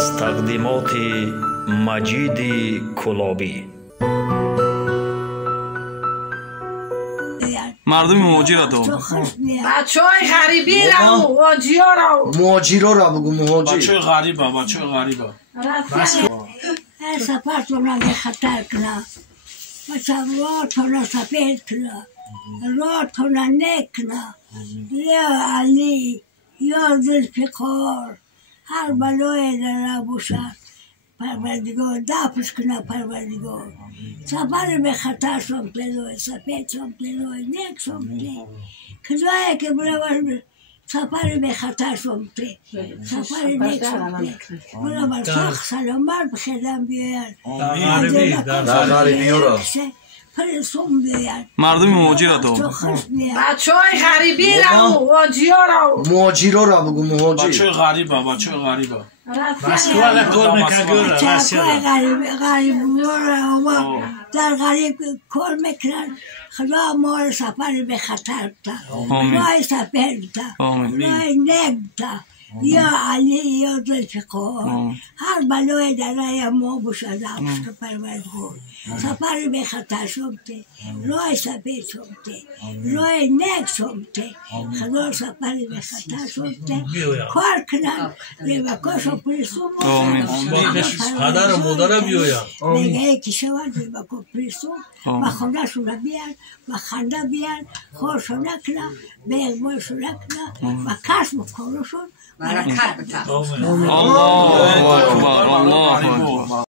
از تقدیمات مجید کلابی. مردم موجی را دو بچه های غریبی را و موجی ها را مهاجرا را بگو مهاجر. بچه غریبه بچه غریبه سفر تو را به خطر کنه بچه راه تو را سفید کنه راه تو را نک کنه یا علی یا ذوالفقار هر بلای در باشد پروردگار دفعش کنه پروردگار سفر به خطر سمتلوی سفید سمتلوی نک سمتلوی کجایی که برای سفر به خطر سمته سفر نک سمته برای سخت سلامت بخیدم بیاید در غریبی را پرسون بیاید مردم موجی را دو بچه های غریبی را و موجی ها را مهاجرا را بگو مهاجر. بچه غریبه بچه غریبه مسکوال کل میکنه غریب در غریب کل میکنن خدا ما رو سفر به خطر بده رای سفر بده رای نگ بده یا علی یا ذوالفقار هر بلای در رای ما باشد عشق پروردگار سفر به خطر سمته رای سفید سمته رای نگ سمته خدا سفر به خطر سمته کار کنن به وکاشو پریسون پدر و مادر بیایم دیگه یکی شود به وکا پریسون و خانه شونه بیان و خنده بیان خوشو نکنن به اقبالشو نکنن و کسب کارشون برکت بده. الله اکبر الله اکبر.